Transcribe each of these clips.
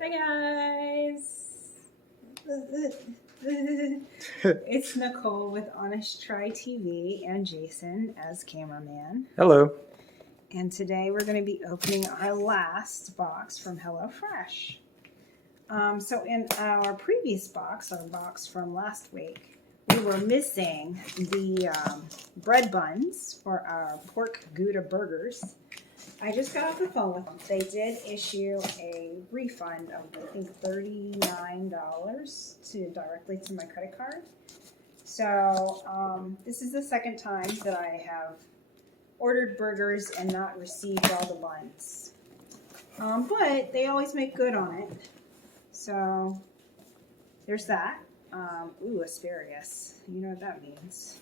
Hi guys! It's Nicole with Honest Try TV and Jason as cameraman. Hello. And today we're going to be opening our last box from HelloFresh. So in our previous box, our box from last week, we were missing the bread buns for our pork Gouda burgers. I just got off the phone with them. They did issue a refund of, I think, $39 directly to my credit card. So this is the second time that I have ordered burgers and not received all the buns. But they always make good on it. So there's that. Ooh, asparagus. You know what that means.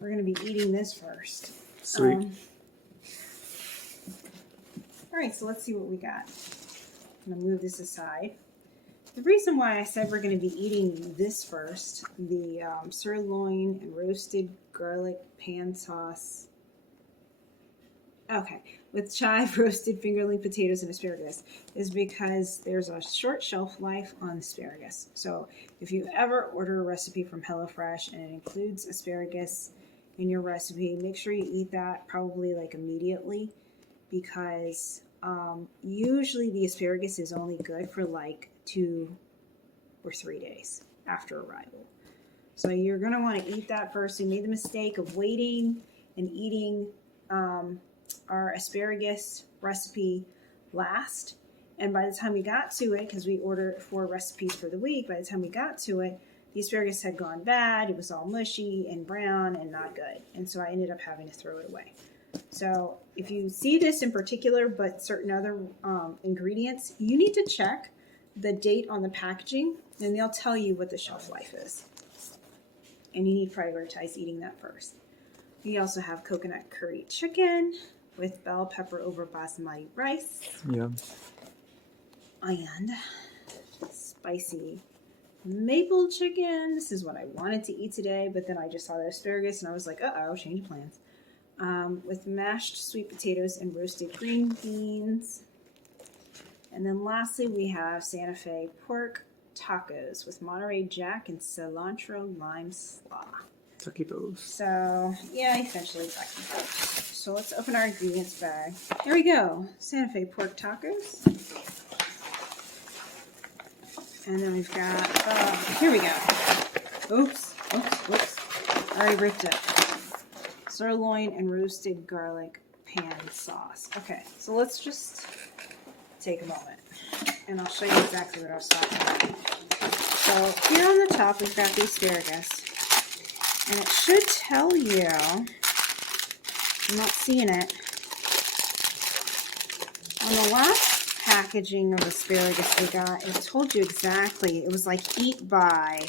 We're going to be eating this first. Sweet. All right, so let's see what we got. I'm going to move this aside. The reason why I said we're going to be eating this first, the sirloin and roasted garlic pan sauce. Okay, with chive, roasted fingerling potatoes, and asparagus, is because there's a short shelf life on asparagus. So if you ever order a recipe from HelloFresh and it includes asparagus in your recipe, make sure you eat that probably like immediately, because usually the asparagus is only good for like 2 or 3 days after arrival. So you're going to want to eat that first. We made the mistake of waiting and eating our asparagus recipe last. And by the time we got to it, because we ordered 4 recipes for the week, by the time we got to it, the asparagus had gone bad. It was all mushy and brown and not good. And so I ended up having to throw it away. So if you see this in particular, but certain other ingredients, you need to check the date on the packaging, and they'll tell you what the shelf life is. And you need to prioritize eating that first. We also have coconut curry chicken with bell pepper over basmati rice. Yeah. And spicy maple chicken. This is what I wanted to eat today, but then I just saw the asparagus and I was like, uh-oh, change of plans. With mashed sweet potatoes and roasted green beans. And then lastly, we have Santa Fe pork tacos with Monterey Jack and cilantro lime slaw. Taquitos. So, yeah, essentially taquitos. So let's open our ingredients bag. Here we go. Santa Fe pork tacos. And then we've got, here we go. Oops. I already ripped it. Sirloin and roasted garlic pan sauce. Okay, so let's just take a moment and I'll show you exactly what I was talking about. So here on the top we've got the asparagus, and it should tell you, I'm not seeing it, on the last packaging of asparagus we got, it told you exactly, it was like eat by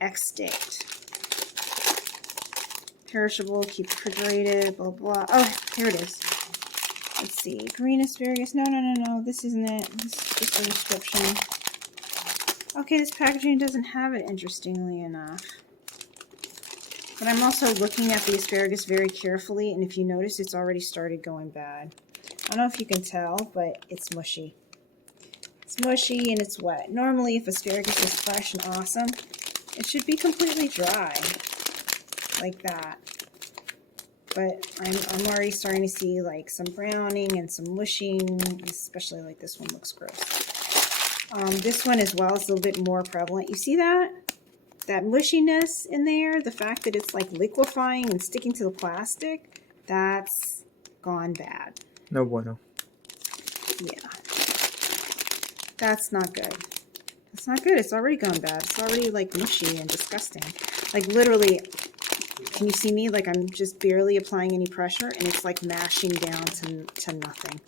X date. Perishable, keep refrigerated, blah, blah. Oh, here it is. Let's see. Green asparagus. No. This isn't it. This is just a description. Okay, this packaging doesn't have it, interestingly enough. But I'm also looking at the asparagus very carefully, and if you notice, it's already started going bad. I don't know if you can tell, but it's mushy. It's mushy and it's wet. Normally, if asparagus is fresh and awesome, it should be completely dry. Like that. But I'm already starting to see like some browning and some mushing, especially like this one looks gross. This one as well is a little bit more prevalent. You see that? That mushiness in there, the fact that it's like liquefying and sticking to the plastic, that's gone bad. No bueno. Yeah. That's not good. It's not good. It's already gone bad. It's already like mushy and disgusting. Like literally, can you see me? Like I'm just barely applying any pressure and it's like mashing down to nothing.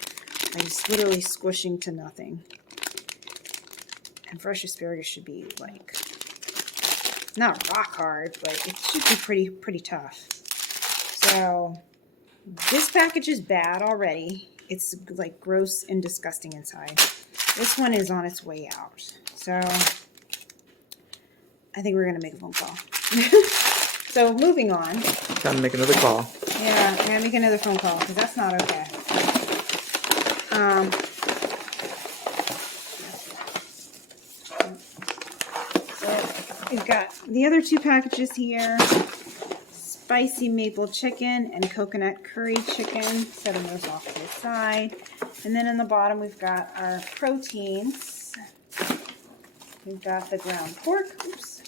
Like it's literally squishing to nothing. And fresh asparagus should be like, not rock hard, but it should be pretty tough. So this package is bad already. It's like gross and disgusting inside. This one is on its way out. So I think we're going to make a phone call. So moving on. Time to make another call. Yeah, I'm going to make another phone call because that's not okay. We've got the other 2 packages here. Spicy maple chicken and coconut curry chicken. Setting those off to the side. And then in the bottom we've got our proteins. We've got the ground pork. Oops.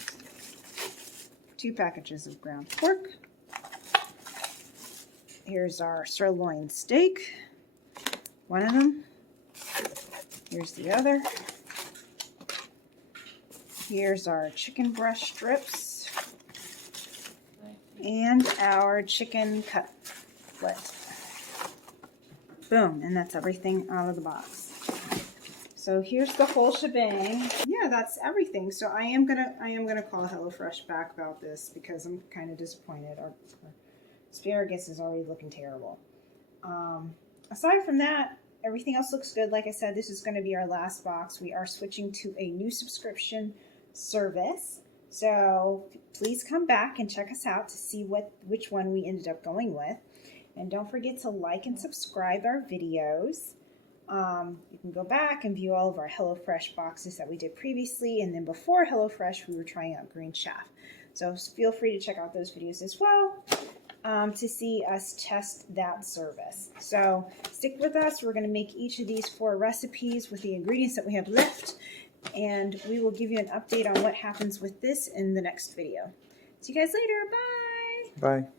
2 packages of ground pork. Here's our sirloin steak. One of them. Here's the other. Here's our chicken breast strips. And our chicken cutlet. Boom, and that's everything out of the box. So here's the whole shebang. Yeah, that's everything. So I am gonna call HelloFresh back about this because I'm kind of disappointed. Our asparagus is already looking terrible. Aside from that, everything else looks good. Like I said, this is going to be our last box. We are switching to a new subscription service. So please come back and check us out to see which one we ended up going with. And don't forget to like and subscribe our videos. You can go back and view all of our HelloFresh boxes that we did previously. And then before HelloFresh, we were trying out Green Chef. So feel free to check out those videos as well to see us test that service. So stick with us. We're going to make each of these 4 recipes with the ingredients that we have left. And we will give you an update on what happens with this in the next video. See you guys later. Bye. Bye.